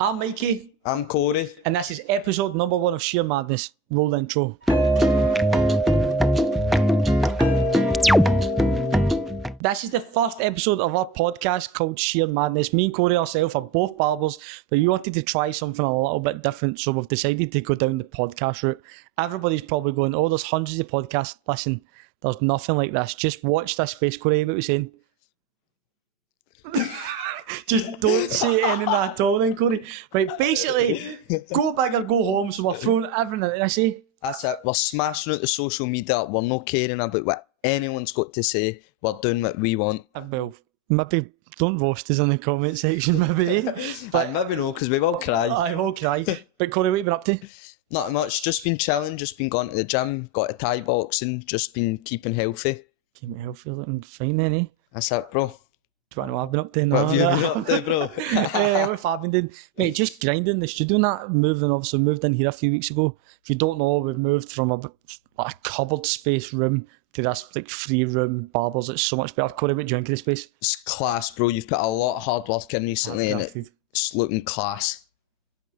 I'm Mikey. I'm Corey. And this is episode number 1 of Sheer Madness. Roll the intro. This is the first episode of our podcast called Sheer Madness. Me and Corey ourselves are both barbers, but we wanted to try something a little bit different, so we've decided to go down the podcast route. Everybody's probably going, oh, there's hundreds of podcasts. Listen, there's nothing like this. Just watch this space, Corey. What are we saying? Just don't say anything at all then, Corey. Right, basically, go big or go home, so we're throwing everything in I say. That's it. We're smashing out the social media. We're not caring about what anyone's got to say. We're doing what we want. Well, maybe don't roast us in the comment section, maybe. But maybe no, because we will cry. I will cry. But Corey, what have you been up to? Not much. Just been chilling. Just been going to the gym. Got a Thai boxing. Just been keeping healthy. Keeping healthy, looking fine then, eh? That's it, bro. Do you want to know what I've been up to? What have you been up to, bro? What I've been doing? Mate, just grinding the studio and that. Moved in here a few weeks ago. If you don't know, we've moved from a cupboard space room to this like free room barbers. It's so much better. Corey, what do you think of the space? It's class, bro. You've put a lot of hard work in recently and it's looking class.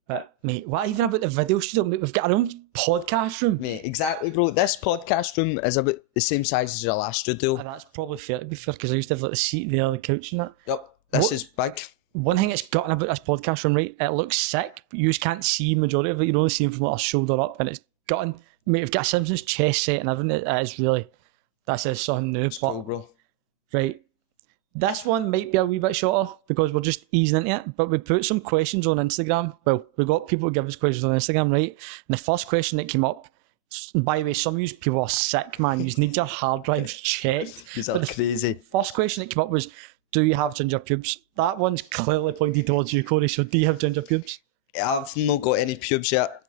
But mate, what even about the video studio? Mate, we've got our own podcast room. Mate, exactly, bro. This podcast room is about the same size as your last studio. And that's probably fair, to be fair, because I used to have like the seat there, the couch and that. Yep, this is big. One thing that's gotten about this podcast room, right? It looks sick, but you just can't see majority of it. You're only seeing from like a shoulder up, and it's gotten. Mate, we've got a Simpsons chess set and everything. It is really. That's something new. It's cool, bro. Right. This one might be a wee bit shorter because we're just easing into it, but we put some questions on Instagram. Well, we got people to give us questions on Instagram, right? And the first question that came up, by the way, some of you people are sick, man. You need your hard drives checked. These are crazy. First question that came up was, do you have ginger pubes? That one's clearly pointed towards you, Corey, so do you have ginger pubes? I've not got any pubes yet.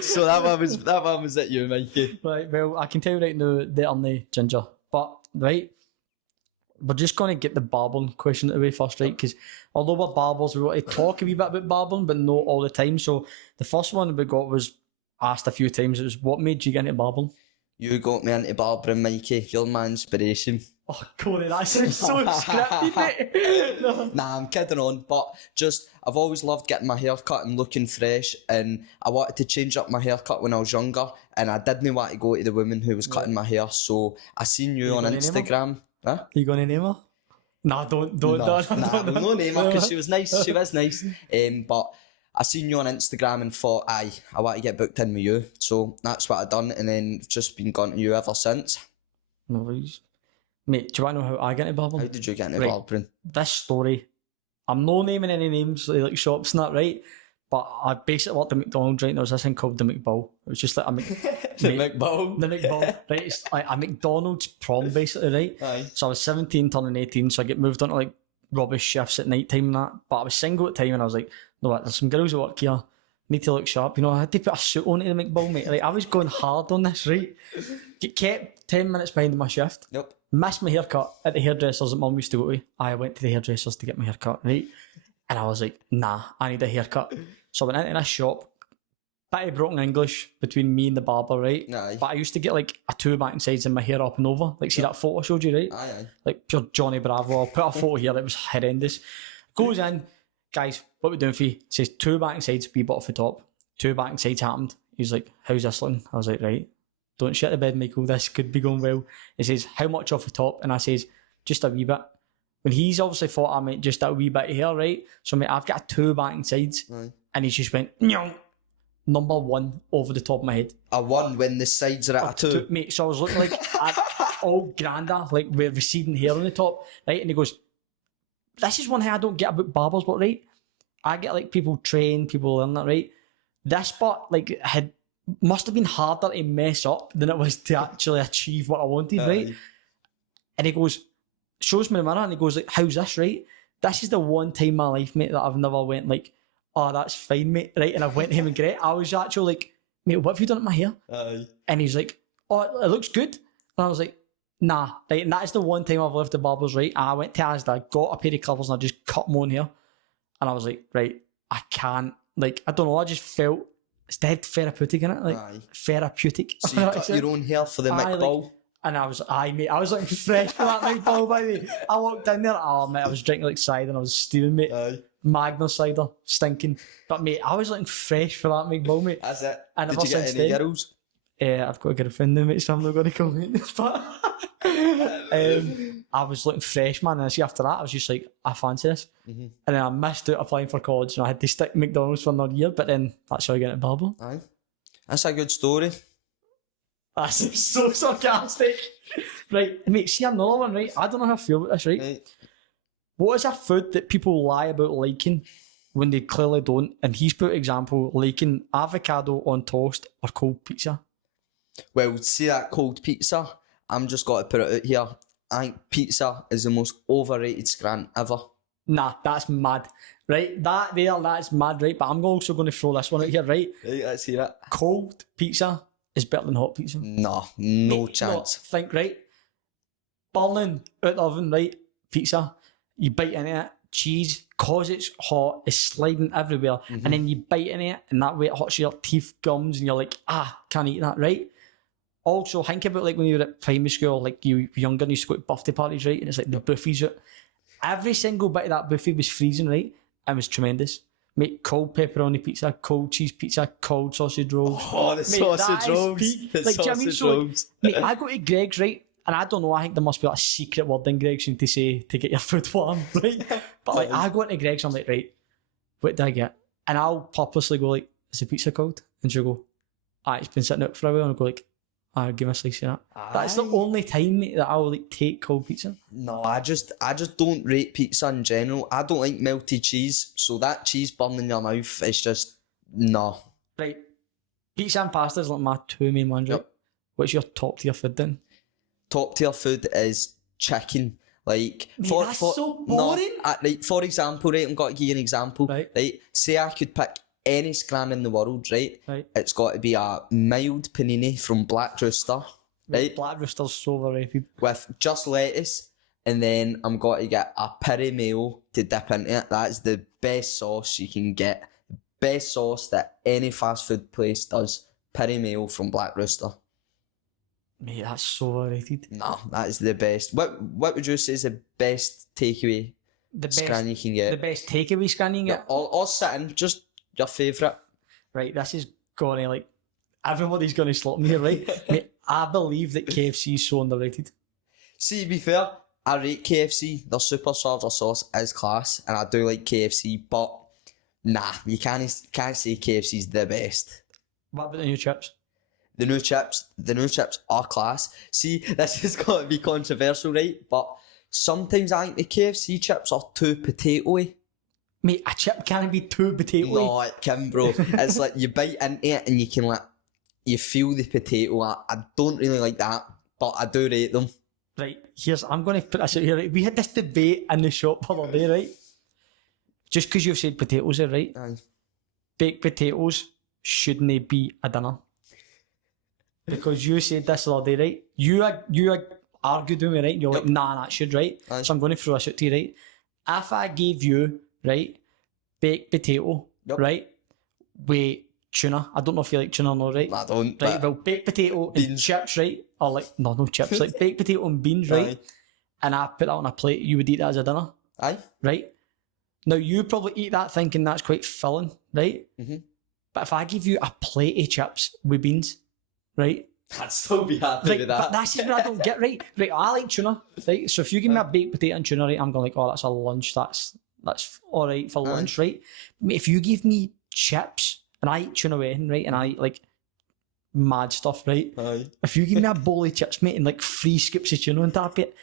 So that one was at you, Mikey. Right, well, I can tell you right now they are no ginger. But, right, we're just going to get the barbering question out of the way first, right? Because although we're barbers, we want to talk a wee bit about barbering, but not all the time. So the first one we got was asked a few times. It was, what made you get into barbering? You got me into barbering, Mikey. You're my inspiration. Oh, Corey, that sounds so scripted, mate. No. Nah, I'm kidding on. But just, I've always loved getting my hair cut and looking fresh. And I wanted to change up my haircut when I was younger. And I didn't want to go to the woman who was cutting my hair. So I seen you on Instagram. Huh? You going to name her? Nah, don't. No name her because she was nice. She was nice. But I seen you on Instagram and thought, I want to get booked in with you. So that's what I done. And then just been going to you ever since. No worries. Mate, do you want to know how I got into barbering? How did you get into barbering? This story, I'm not naming any names like shops and that, right? But I basically worked at McDonald's, right? And there was this thing called the McBall. It was just like a McBall? The McBall, right? It's like a McDonald's prom, basically, right? Aye. So I was 17 turning 18, so I get moved on to like rubbish shifts at night time and that. But I was single at the time and I was like, no, what, there's some girls that work here. Need to look sharp. You know, I had to put a suit on to the McBall, mate. Like, I was going hard on this, right? Get kept 10 minutes behind my shift. Yep. Missed my haircut at the hairdressers that mum used to go to. I went to the hairdressers to get my haircut, right? And I was like, nah, I need a haircut. So I went into a shop, bit of broken English between me and the barber, right? Aye. But I used to get like a 2 back and sides and my hair up and over. Like, see that photo I showed you, right? Aye. Like pure Johnny Bravo. I'll put a photo here that was horrendous. Goes in, guys, what we doing for you? Says 2 back and sides, wee bit off the top. 2 back and sides happened. He's like, how's this looking? I was like, right. Don't shit the bed, Michael. This could be going well. He says, how much off the top? And I says, just a wee bit. When he's obviously thought I meant just a wee bit of hair, right? So, mate, I've got 2 back and sides. Aye. And he just went, Nyong! Number 1 over the top of my head. A 1 when the sides are at a 2. Mate, so I was looking like all grander, like with receding hair on the top, right? And he goes, this is one thing I don't get about barbers, but right? I get like people train, people learn that, right? This part, like, must have been harder to mess up than it was to actually achieve what I wanted, right? And he goes, shows me the mirror and he goes like, how's this, right? This is the one time in my life, mate, that I've never went like, oh, that's fine, mate, right? And I've went to him and great. I was actually like, mate, what have you done to my hair? Aye. And he's like, oh, it looks good. And I was like, nah, right? And that's the one time I've left the barbers, right? And I went to Asda, got a pair of clippers and I just cut them on here. And I was like, right, I can't, like, I don't know, I just felt, it's dead therapeutic, innit? Like, Aye. therapeutic. So you cut your own hair for the McBall? Like, And I was, mate, I was looking fresh for that night, Paul, by the way. I walked in there, mate, I was drinking like cider and I was steaming, mate. Aye. Magna cider, stinking. But, mate, I was looking fresh for that night, mate. That's it. And Did ever you get since any then- girls? I've got a girlfriend now, mate, so I'm not going to comment. But I was looking fresh, man. And I see after that, I was just like, I fancy this. Mm-hmm. And then I missed out applying for college and I had to stick McDonald's for another year. But then that's how I got into Barbering. Aye. That's a good story. That's so sarcastic. Right, mate, see another one, right? I don't know how I feel about this, right? Right. What is a food that people lie about liking when they clearly don't? And he's put example, liking avocado on toast or cold pizza. Well, see that cold pizza? I'm just got to put it out here. I think pizza is the most overrated scran ever. Nah, that's mad. Right, that's mad, right? But I'm also going to throw this one out here, right? Right, let's hear it. Cold pizza is better than hot pizza. No, no Mate, chance. Think, right? Burning out the oven, right? Pizza. You bite into it, cheese, cause it's hot, it's sliding everywhere. Mm-hmm. And then you bite into it, and that way it hurts your teeth, gums, and you're like, can't eat that, right? Also, think about like when you were at primary school, like you were younger and you used to go to birthday parties, right? And it's like the buffets. Every single bit of that buffet was freezing, right? And was tremendous. Mate, cold pepperoni pizza, cold cheese pizza, cold sausage rolls. Oh, the Mate, sausage that is rolls. peak. The Like, do you know what I mean? sausage So, rolls. Mate, I go to Greg's, right? And I don't know, I think there must be like a secret word in Greg's to say to get your food warm, right? But like, I go into Greg's, I'm like, right, what do I get? And I'll purposely go like, is the pizza cold? And she'll go, it's been sitting out for a while. And I'll go like, I'll give me a slice of that. That's the only time, mate, that I'll like take cold pizza. No, I just don't rate pizza in general. I don't like melted cheese, so that cheese burning in your mouth is just no. Right, pizza and pasta is like my two main ones, right? Yep. What's your top tier food then? Top tier food is chicken. Like Mate, that's so boring. Right, for example, right, I'm going to give you an example. Right. Say I could pick any scran in the world, right? Right. It's got to be a mild panini from Black Rooster, right? Black Rooster's so overrated. With just lettuce, and then I'm going to get a peri mayo to dip into it. That's the best sauce you can get. Best sauce that any fast food place does. Peri mayo from Black Rooster. Mate, that's so overrated. No, that is the best. What would you say is the best takeaway The scran you can get? The best takeaway scran you can get. Or sitting, just your favourite. Right, this is going to like, everybody's going to slap me here, right? Mate, I believe that KFC is so underrated. See, to be fair, I rate KFC. Their super soldier sauce is class, and I do like KFC, but nah, you can't say KFC's the best. What about the new chips? The new chips are class. See, this has got to be controversial, right? But sometimes I think the KFC chips are too potato-y. Mate, a chip can't be too potato-y. No, it can, bro. It's like you bite into it and you can you feel the potato. I don't really like that, but I do rate them. Right, I'm going to put this out here, right? We had this debate in the shop the other day, right? Just because you've said potatoes there, right? Aye. Baked potatoes shouldn't be a dinner. Because you said this the other day, right? You argued with me, right? You're like, nah, that should, right? Aye. So I'm going to throw this out to you, right? If I gave you, right, baked potato, right, with tuna, I don't know if you like tuna or not, right? I don't. Right, well, baked potato and Beans. chips, right? Or like, no chips, like baked potato and beans, right? Aye. And I put that on a plate, you would eat that as a dinner, Aye. right? Now, you probably eat that thinking that's quite filling, right? Mm-hmm. But if I give you a plate of chips with beans, right? I'd still be happy Right, with but that. that's just what I don't get, right? Right, I like tuna, right? So if you give me a baked potato and tuna, right, I'm going like, oh, that's a lunch, that's all right for lunch, right? Mate, if you give me chips, and I eat tuna with, right, and I eat like mad stuff, right? Aye. If you give me a bowl of chips, mate, and like 3 scoops of tuna on top of it,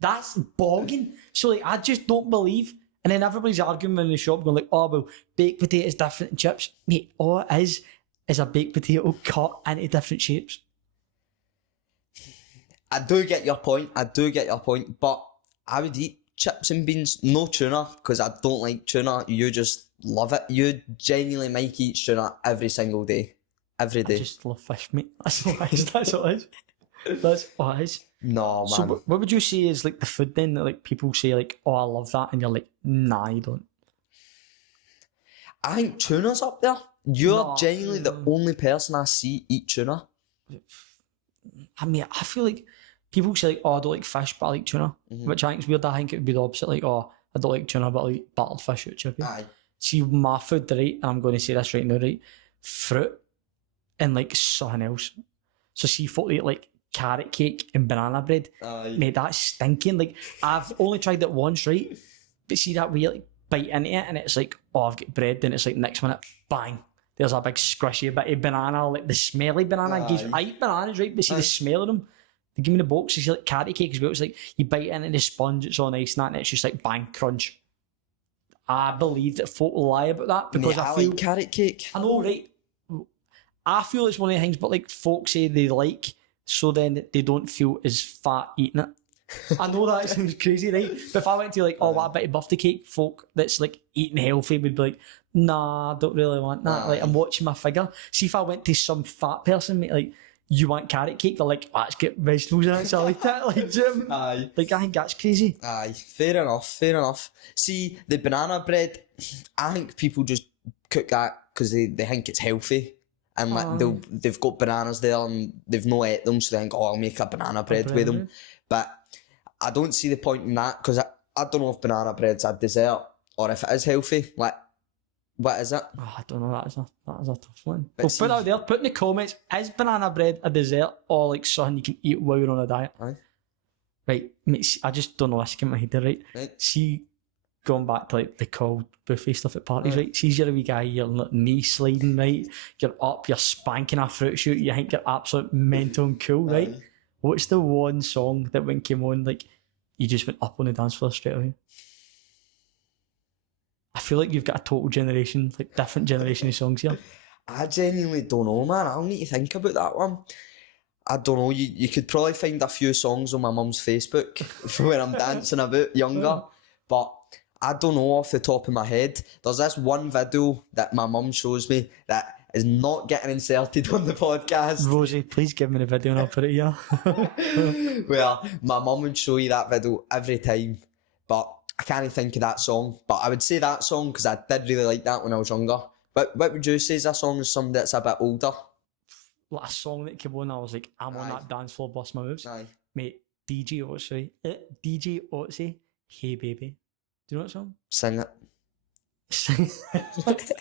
that's bogging. So like, I just don't believe. And then everybody's arguing in the shop, going like, oh, well, baked potato is different than chips. Mate, all it is a baked potato cut into different shapes. I do get your point, but I would eat chips and beans, no tuna, because I don't like tuna. You just love it. You genuinely might eat tuna every single day. Every day. I just love fish, mate. That's all it is. That's all it is. That's all it is. No, man. So what would you say is like the food then that like people say like, oh, I love that, and you're like, nah, you don't. I think tuna's up there. You're No. genuinely the only person I see eat tuna. I mean, I feel like people say like, oh, I don't like fish, but I like tuna, which I think is weird. I think it would be the opposite. Like, oh, I don't like tuna, but I like battered fish out chippy. Aye. See, my food, right, and I'm going to say this right now, right, fruit and like something else. So see, folk eat like carrot cake and banana bread. Aye. Mate, that's stinking. Like, I've only tried it once, right? But see that we like bite into it and it's like, oh, I've got bread. Then it's like next minute, bang, there's a big squishy bit of banana, like the smelly banana. I eat bananas, right? But see the smell of them. They give me the box. You see like carrot cake as well. It's like you bite into the sponge, it's all nice and that, and it's just like bang, crunch. I believe that folk lie about that because Mate, I I feel like carrot cake. I know, right? I feel it's one of the things, but like folk say they like, so then they don't feel as fat eating it. I know that sounds crazy, right? But if I went to like, oh, what a bit of birthday cake, folk that's like eating healthy would be like, nah, I don't really want that. Like, I'm watching my figure. See, if I went to some fat person, mate, like, you want carrot cake? They're like, oh, let's get vegetables in it. So I like that, like, Jim. Aye. Like, I think that's crazy. Aye, fair enough. See, the banana bread, I think people just cook that because they think it's healthy. And like they've got bananas there and they've not ate them, so they think, oh, I'll make a banana bread with them. But I don't see the point in that because I don't know if banana bread's a dessert or if it is healthy. Like, what is it? Oh, I don't know, that is a tough one. But Well, put it out there, put in the comments, is banana bread a dessert or like something you can eat while you're on a diet? Aye. Right, mate, see, I just don't know this in my head, right? See, going back to like the cold buffet stuff at parties, right? See, you're a wee guy, you're like knee sliding, right? You're up, you're spanking a fruit shoot, you think you're absolute mental and cool, right? Aye. What's the one song that when it came on, like, you just went up on the dance floor straight away? I feel like you've got a total generation, like different generation of songs here. I genuinely don't know, man. I'll need to think about that one. I don't know. You could probably find a few songs on my mum's Facebook for when I'm dancing about younger, but I don't know off the top of my head. There's this one video that my mum shows me that is not getting inserted on the podcast. Rosie, please give me the video and I'll put it here. Well, my mum would show you that video every time, but I can't think of that song. But I would say that song because I did really like that when I was younger. But what would you say is a song is something that's a bit older? Like a song that came on, I was like, I'm on that dance floor, bust my moves. Aye. Mate, DJ Otzi, Hey Baby. Do you know that song? Sing it. Sing it.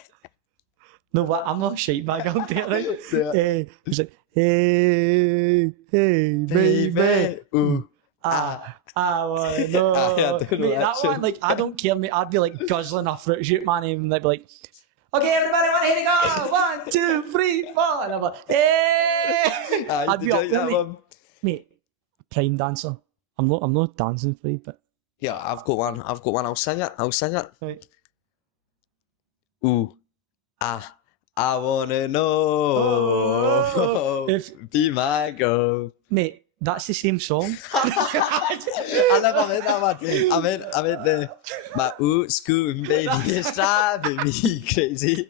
No, but I'm not a shite bag, I'll do it, right? Hey, it's like, hey, baby, ooh, I wanna know. I don't know mate, that that one, like, I don't care, mate. I'd be like guzzling a fruit shoot, man, and they'd be like, okay, everybody, here we go. 1, 2, 3, 4. And I'm like, hey. I'd be up there, mate. Prime dancer. I'm not dancing for you, but yeah, I've got one. I'll sing it. right. Ooh, I wanna know if be my girl. Mate, that's the same song. I never meant that one. I meant the my old school baby is driving me crazy.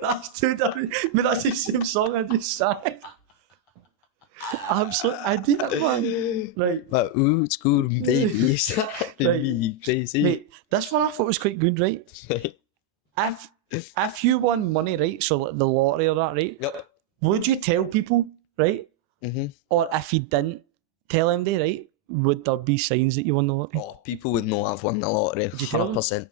That's too dumb. Mate, that's the same song I just sang. Absolute idiot, man. Right. My old school baby is driving me crazy. Mate, this one I thought was quite good, right? If you won money, right, so like the lottery or that, right? Yep. Would you tell people, right? Mm-hmm. Or if you didn't tell them they, right, would there be signs that you won the lottery? Oh, people would know I've won the lottery. Would you tell them? 100%.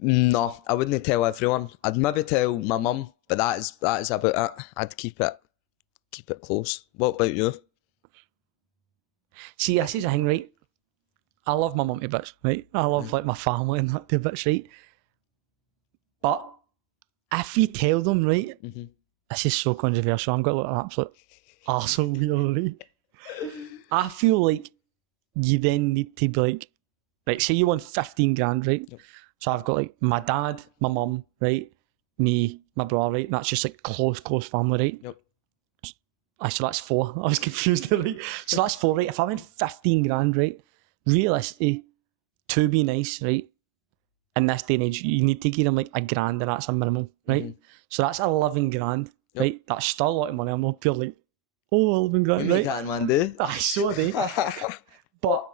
No, I wouldn't tell everyone. I'd maybe tell my mum, but that is about it. I'd keep it close. What about you? See, this is a thing, right? I love my mum to bits, right? I love like my family and that to bits, right? But if you tell them, right, this is so controversial. I'm going to look like an absolute arsehole here, right? I feel like you then need to be like, right, say you won 15 grand, right? Yep. So I've got like my dad, my mum, right? Me, my brother, right? And that's just like close family, right? Yep. Actually, that's 4. I was confused there, right? So that's 4, right? If I win 15 grand, right? Realistically, to be nice, right? In this day and age, you need to give them like a grand and that's a minimum, right? So that's 11 grand, right? That's still a lot of money. I'm not pure like, oh, 11 grand, You right? that in one day. I saw they. But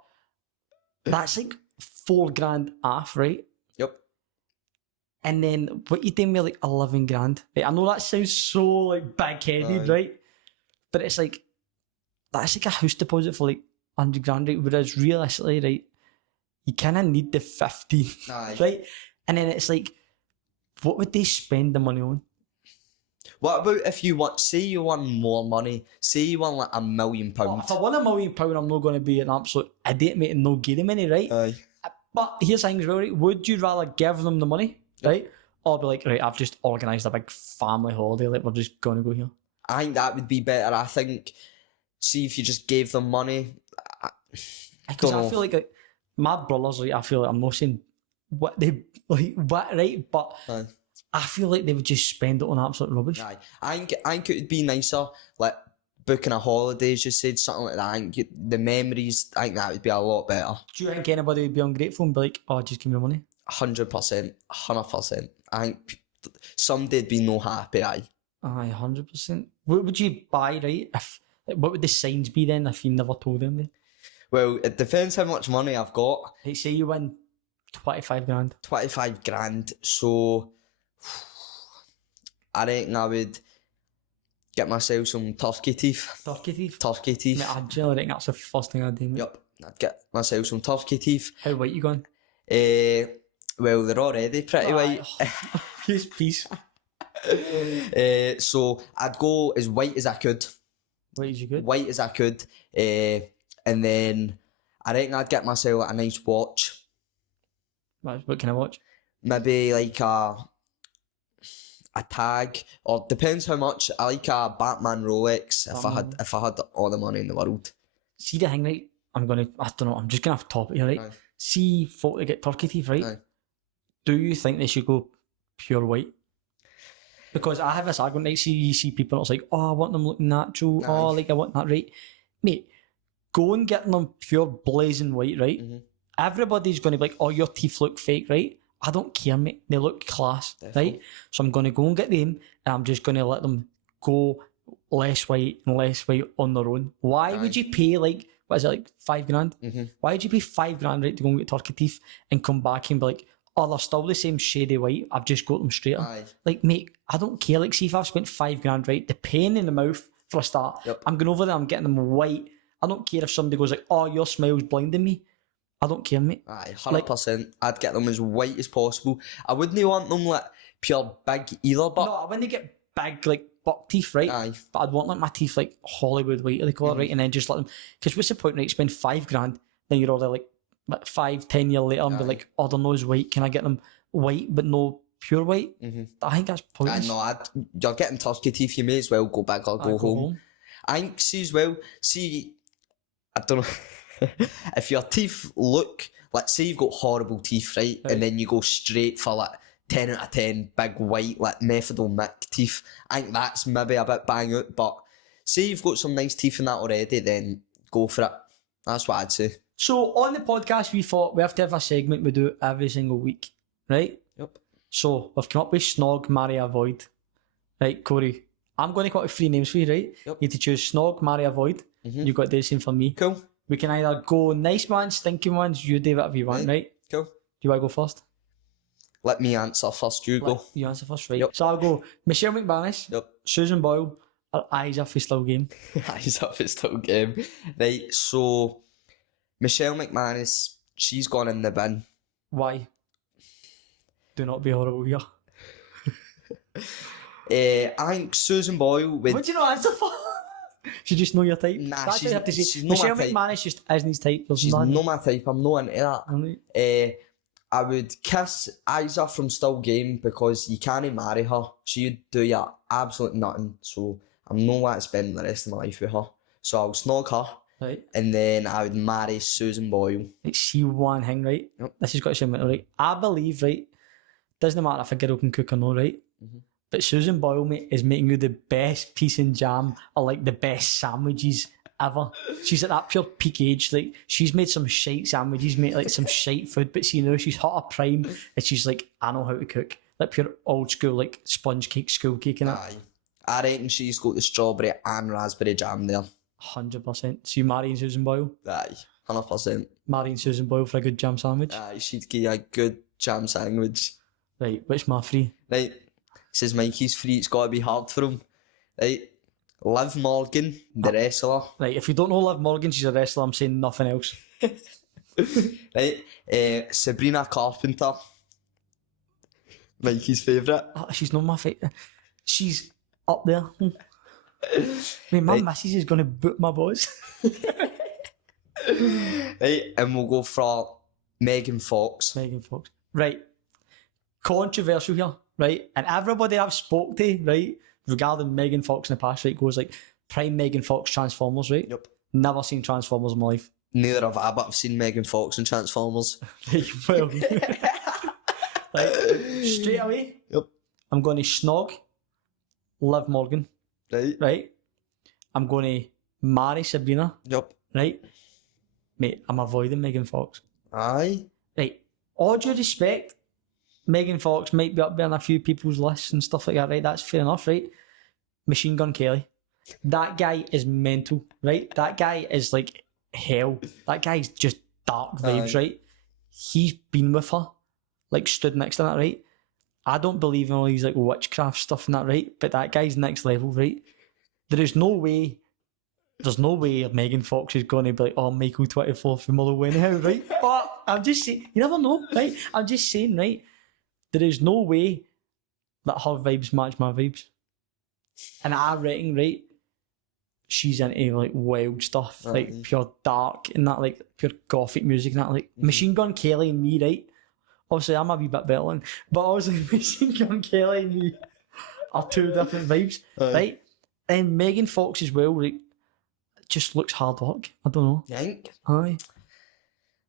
that's like 4 grand off, right? Yep. And then what you doing with like 11 grand? Right? I know that sounds so like big-headed, right? But it's like, that's like a house deposit for like 100 grand, right? Whereas realistically, right, you kind of need the 15, Aye. right? And then it's like, what would they spend the money on? What about if you want, say you won more money, say you won like £1 million. Well, if I won £1 million, I'm not going to be an absolute idiot, mate, and no give them any, right? Aye. But here's the thing as well, right? Would you rather give them the money, right? Or be like, right, I've just organised a big family holiday, like we're just going to go here. I think that would be better. I think, see if you just gave them money. Because I feel like my brothers, like, I feel like I'm not saying what they like, what, right? But Aye. I feel like they would just spend it on absolute rubbish. Aye. I think it would be nicer, like booking a holiday, as you said, something like that. I think the memories, I think that would be a lot better. Do you think anybody would be ungrateful and be like, oh, just give me the money? 100%. 100%. I think somebody'd be no happy, aye. Aye, 100%. What would you buy, right? If what would the signs be then if you never told them? Then? Well, it depends how much money I've got. Like, say you win 25 grand. 25 grand, so I reckon I would get myself some turkey teeth. Turkey teeth? Turkey teeth. Mate, I generally think that's the first thing I'd do, mate. Yep, I'd get myself some turkey teeth. How white you going? Well, they're already pretty white. Use peace. So I'd go as white as I could. White as you good? White as I could. And then I reckon I'd get myself a nice watch. What can I watch? Maybe like a tag, or depends how much. I like a Batman Rolex if I had all the money in the world. See the thing, right? I don't know, I'm just gonna have to top it here, right? Aye. See folk that get turkey teeth, right? Aye. Do you think they should go pure white? Because I have this argument, like, see you see people and it's like, oh, I want them looking natural, Aye. oh, like I want that, right? Mate, go and get them pure blazing white, right? Mm-hmm. Everybody's going to be like, oh, your teeth look fake, right? I don't care, mate. They look class, Definitely. right? So I'm going to go and get them and I'm just going to let them go less white and less white on their own. Why would you pay like, what is it, like 5 grand? Mm-hmm. Why would you pay 5 grand, right, to go and get turkey teeth and come back and be like, oh, they're still the same shady white, I've just got them straighter. Aye. Like, mate, I don't care. Like, see if I've spent 5 grand, right, the pain in the mouth for a start, Yep. I'm going over there, I'm getting them white. I don't care if somebody goes like, oh, your smile's blinding me. I don't care, mate. Aye, 100%. I'd get them as white as possible. I wouldn't want them like pure big either, but No, I wouldn't get big, like, buck teeth, right? aye. But I'd want, like, my teeth, like, Hollywood white, they call it, right? And then just let them... Because what's the point, right? Spend 5 grand, then you're already, like 5-10 years later and be Aye. like, oh, they're not as white. Can I get them white but no pure white? Mm-hmm. I think that's pointless. You're getting turkey teeth, you may as well go big or go home. I think, see as well, I don't know, if your teeth look, let's say you've got horrible teeth, right? And then you go straight for like 10 out of 10 big white, like methadone Mick teeth, I think that's maybe a bit bang out, but say you've got some nice teeth in that already, then go for it. That's what I'd say. So on the podcast, we thought we have to have a segment we do every single week, right? Yep. So we've come up with Snog, Marry, Avoid. Right, Corey, I'm going to come up with 3 names for you, right? Yep. You have to choose Snog, Marry, Avoid. Mm-hmm. You've got to do the same for me. Cool. We can either go nice ones, stinking ones, you do whatever you want, right? Cool. Do you want to go first? Let me answer first, you go. You answer first, right? Yep. So I'll go Michelle McManus, Yep. Susan Boyle, or Isa for Still Game. Eyes up, it's still game. Right, so Michelle McManus, she's gone in the bin. Why? Do not be horrible here. I think Susan Boyle would... What do you not answer for? She just know your type. Nah, That's what you have to say. she's not Michelle my type. McManus just isn't his type. There's She's none. not my type, I'm not into that. Right. I would kiss Isa from Still Game because you can't marry her. She would do you absolute nothing. So I'm not want to spend the rest of my life with her. So I'll snog her Right. and then I would marry Susan Boyle. Like, see one thing, right? Yep. This has got to say, right? I believe, right? Doesn't matter if a girl can cook or not, right? Mhm. But Susan Boyle, mate, is making you the best piece and jam or like the best sandwiches ever. She's at that pure peak age. Like, she's made some shite sandwiches, mate, like some shite food. But see, now she's hot her prime and she's like, I know how to cook. Like pure old school, like sponge cake, school cake and that. Aye. I reckon she's got the strawberry and raspberry jam there. 100%. So you marrying Susan Boyle? Aye, 100%. Marrying Susan Boyle for a good jam sandwich? Aye, she'd give you a good jam sandwich. Right, which my free? Right, says Mikey's free, it's got to be hard for him. Right, Liv Morgan, the wrestler. Right, if you don't know Liv Morgan, she's a wrestler. I'm saying nothing else. Right, Sabrina Carpenter. Mikey's favourite. Oh, she's not my favourite. She's up there. Mate, my missus is going to boot my boys. Right, and we'll go for Megan Fox. Megan Fox. Right. Controversial here, right? And everybody I've spoke to, right, regarding Megan Fox in the past, right, goes like, prime Megan Fox Transformers, right? Yep. Never seen Transformers in my life. Neither have I, but I've seen Megan Fox in Transformers. Right, well, right, straight away, Yep. I'm going to Snog, Liv Morgan, Right. right? I'm going to marry Sabrina, Yep. right? Mate, I'm avoiding Megan Fox. Aye. Right, all due respect, Megan Fox might be up there on a few people's lists and stuff like that, right? That's fair enough, right? Machine Gun Kelly. That guy is mental, right? That guy is like hell. That guy's just dark vibes, right? He's been with her, like stood next to that, right? I don't believe in all these like witchcraft stuff and that, right? But that guy's next level, right? There's no way Megan Fox is going to be like, oh, Michael 24 from Motherwell anyhow, right? But I'm just saying, you never know, right? I'm just saying, right? There is no way that her vibes match my vibes. And I reckon, right, she's into like wild stuff, like pure dark and that, like pure gothic music and that, like Machine Gun Kelly and me, right? Obviously, I'm a wee bit better than, but obviously Machine Gun Kelly and me are two different vibes, right? And Megan Fox as well, right? Just looks hard work. I don't know. You think? Aye.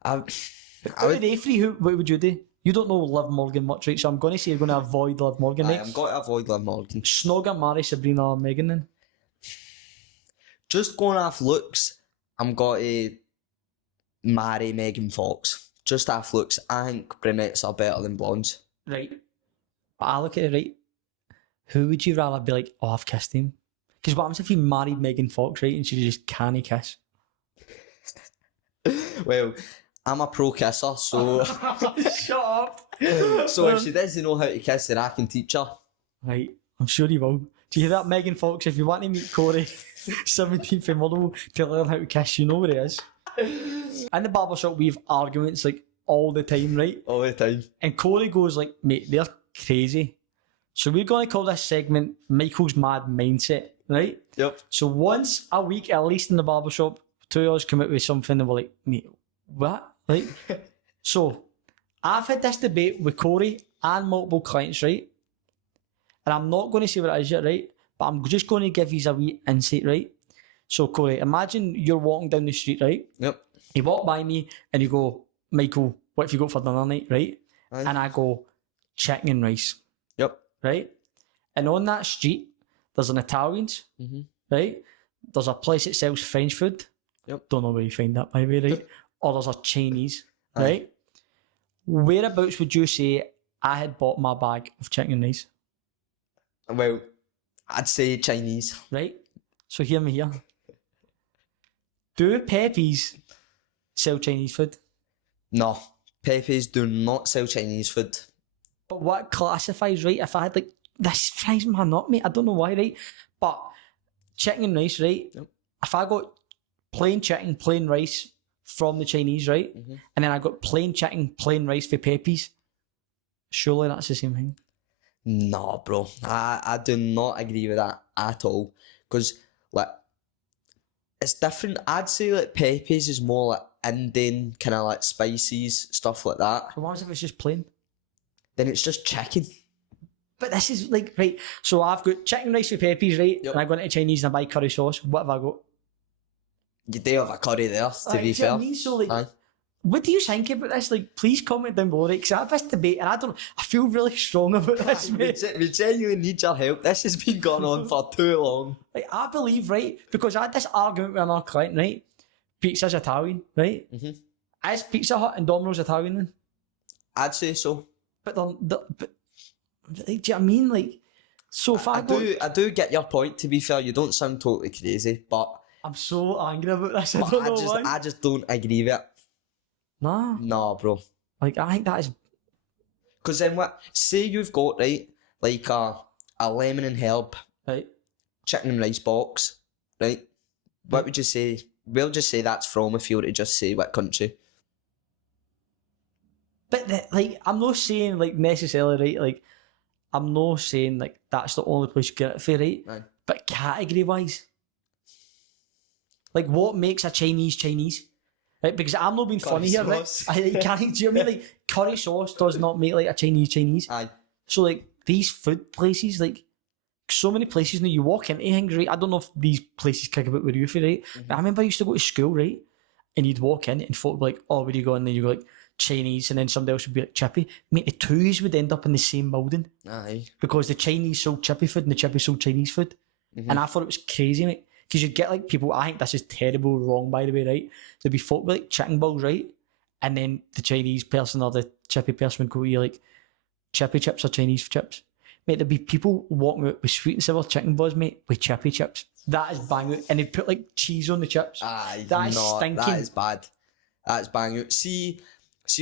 What would you do? You don't know Liv Morgan much, right? So I'm going to say you're going to avoid Liv Morgan, right? I'm going to avoid Liv Morgan. Snog and marry Sabrina or Megan then? Just going off looks, I'm going to marry Megan Fox. Just off looks, I think brunettes are better than blondes. Right. But I look at it, right? Who would you rather be like, oh, I've kissed him? Because what happens if you married Megan Fox, right, and she just can't kiss? Well, I'm a pro kisser, so... Shut up! So if she doesn't know how to kiss, then I can teach her. Right, I'm sure you will. Do you hear that, Megan Fox? If you want to meet Corey, 17th of Motherwell, to learn how to kiss, you know where he is. In the barbershop, we have arguments like all the time, right? All the time. And Corey goes like, mate, they're crazy. So we're going to call this segment Michael's Mad Mindset, right? Yep. So once a week, at least in the barbershop, two of us come out with something and we're like, mate, what? Right? So I've had this debate with Corey and multiple clients, right? And I'm not going to say what it is yet, right? But I'm just going to give you a wee insight, right? So Corey, imagine you're walking down the street, right? Yep. You walk by me and you go, Michael, what if you go for dinner night, right? Aye. And I go, chicken and rice. Yep. Right? And on that street, there's an Italian's, right? There's a place that sells French food. Yep. Don't know where you find that, by the way, right? Or there's a Chinese, right? Whereabouts would you say I had bought my bag of chicken and rice? Well, I'd say Chinese. Right? So hear me here. Do Pepe's sell Chinese food? No, Pepe's do not sell Chinese food. But what classifies, right? If I had like, this fries my nut, mate. I don't know why, right? But chicken and rice, right? Yep. If I got plain chicken, plain rice from the Chinese, right? And then I got plain chicken, plain rice for Pepe's, surely that's the same thing. No, bro. I do not agree with that at all. Because, like, it's different. I'd say, like, Pepe's is more like Indian, kind of like spices, stuff like that. So what if it's just plain? Then it's just chicken. But this is like, right, so I've got chicken rice with Pepe's, right? Yep. And I go into Chinese and I buy curry sauce. What have I got? You do have a curry there, to be Do you know fair. what I mean? So, like, Aye. what do you think about this? Like, please comment down below, right? Because I have this debate and I feel really strong about this, mate. We genuinely need your help. This has been going on for too long. Like, I believe, right, because I had this argument with another client, right? Pizza's Italian, right? Is Pizza Hut and Domino's Italian then? I'd say so. But like, do you know what I mean? Like, so far, I do get your point, to be fair. You don't sound totally crazy, but I'm so angry about this. I don't know why. I just don't agree with it. Nah. Nah, bro. Like, I think that is... Because then what? Say you've got, right, like a lemon and herb Right. chicken and rice box, right? What would you say? We'll just say that's from if you were to just say what country. But like, I'm not saying like necessarily right. Like, I'm not saying like that's the only place you get it for, right? Aye. But category wise, like what makes a Chinese? Right? Because I'm not being funny here, right? sauce. Do you know what I mean? Like curry sauce does not make like a Chinese. Aye. So like these food places, like so many places now you walk into things, right? I don't know if these places kick about with you, right? But I remember I used to go to school, right? And you'd walk in and folk would be like, oh, where do you go? And then you go like Chinese, and then somebody else would be like chippy. Mate, the twos would end up in the same building. Aye. Because the Chinese sold chippy food and the chippy sold Chinese food. And I thought it was crazy, mate. Because you'd get like people, I think this is terrible, wrong by the way, right? There'd be folk with like chicken balls, right? And then the Chinese person or the chippy person would go to you like, chippy chips or Chinese chips? Mate, there'd be people walking out with sweet and sour chicken balls, mate, with chippy chips. That is bang out. And they'd put like cheese on the chips. Aye. That is stinking. That is bad. That's bang out. See,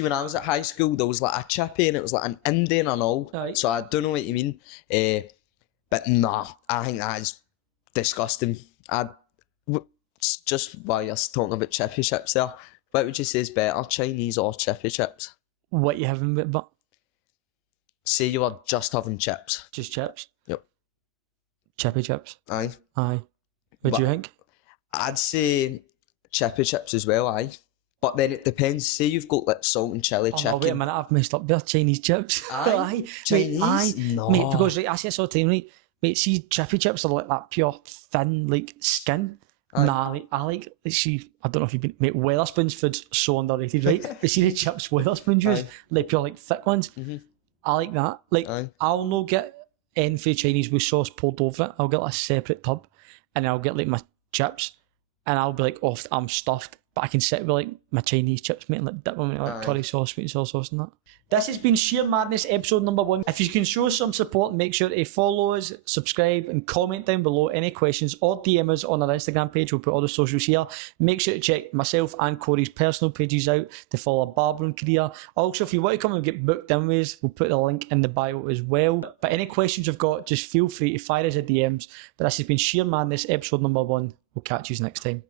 when I was at high school, there was like a chippy and it was like an Indian and all. Aye. So I don't know what you mean. But nah, I think that is disgusting. Just while you're talking about chippy chips there, what would you say is better, Chinese or chippy chips? What you having with but? Say you were just having chips. Just chips? Yep. Chippy chips? Aye. Aye. What do you think? I'd say chippy chips as well, aye. But then it depends. Say you've got like salt and chili chicken. Oh, wait a minute, I've messed up. They're Chinese chips. Aye. Mate, Chinese? aye. No. Mate, because right, I see this all the time, right? Mate, see, chippy chips are like that pure thin, like skin. Aye. Nah, like, I like, see, I don't know if you've been, mate, Weatherspoon's food's so underrated, right? But see the chips Weatherspoons use, Aye. like pure, like thick ones. I like that. Like, Aye. I'll not get anything Chinese with sauce poured over it. I'll get like a separate tub and I'll get like my chips and I'll be like, oh, I'm stuffed. But I can sit with like my Chinese chips, mate, and like dip them in like curry sauce, sweet and sour sauce and that. This has been Sheer Madness episode number 1. If you can show some support, make sure to follow us, subscribe and comment down below any questions or DM us on our Instagram page. We'll put all the socials here. Make sure to check myself and Corey's personal pages out to follow our barbering career. Also, if you want to come and get booked in with us, we'll put the link in the bio as well. But any questions you've got, just feel free to fire us a DMs. But this has been Sheer Madness episode number 1. We'll catch you next time.